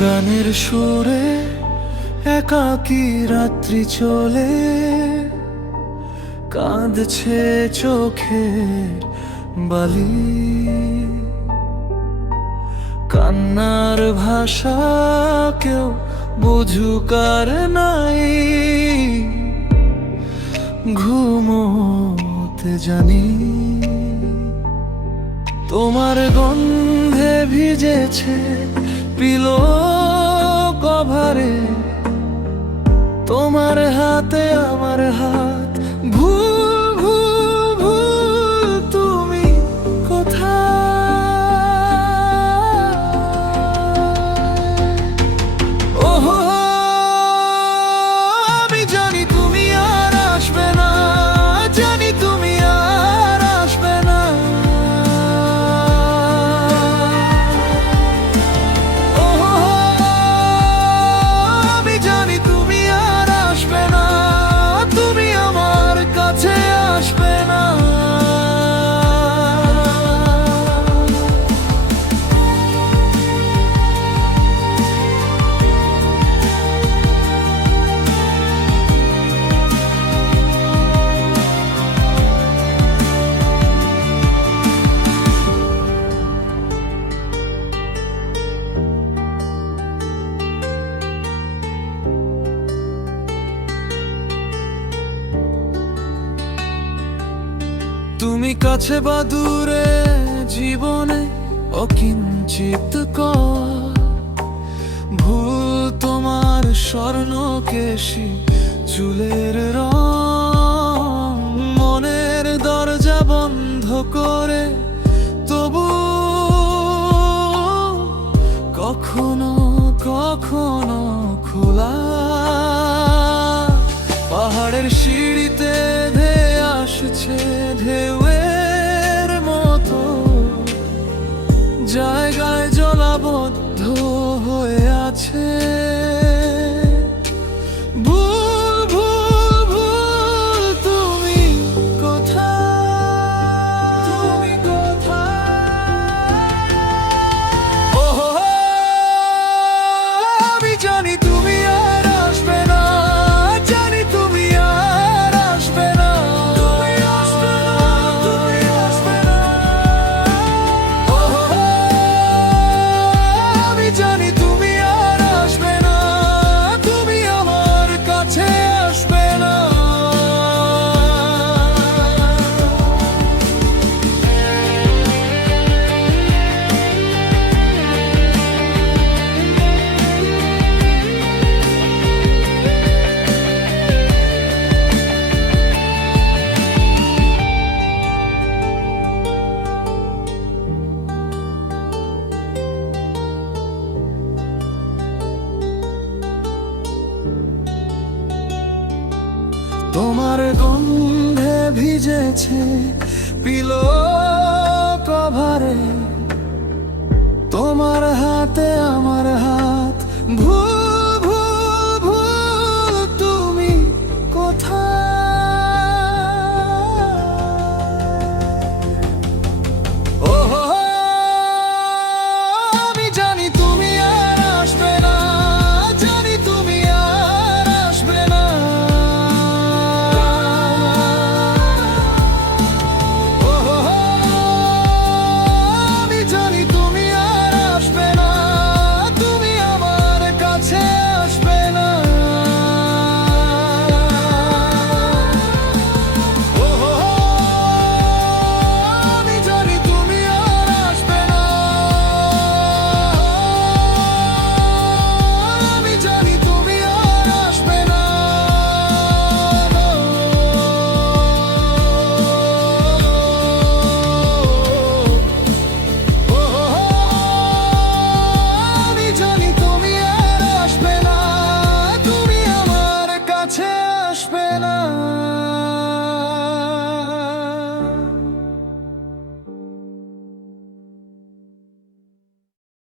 গানের সুরে একাকী রাত্রি চলে, কাঁদছে চোখের বালি। কান্নার ভাষা কেউ বুঝুক আর নাই, ঘুমোতে জানি। তোমার গন্ধে ভিজেছে পিলো কভারে, তোমার হাতে আমার হাত। ভুল ভুল ভুল তুমি কোথায়? ওহো আমি জানি তুমি আর আসবে না, জানি তুমি আর আসবে না। ওহো আমি জানি তুমি আর আসবে না, তুমি আমার কাছে আসবে না। তুমি কাছে বা দূরে জীবনে অকিঞ্চিত কর, ভুল তোমার স্বর্ণকেশী চুলের রং। মনের দরজা বন্ধ করে তবু কখনো কখনো খোলা। পাহাড়ের সিঁড়িতে ধেয়ে আসছে ঢেউয়ের মতো, জায়গায় জলাবদ্ধ হয়ে আছে। ভুল ভুল ভুল তুমি কোথায়? তুমি কোথায়? ওহো আমি জানি তুমি আর আসবে না, জানি তুমি আর আসবে না। তুমি আসবে না, তুমি আসবে না। ওহো আমি জানি তুমি আর আসবে না, তুমি আমার কাছে আসবে না। তোমার গন্ধে ভিজেছে পিলো কভারে, তোমার হাতে আমার হাত।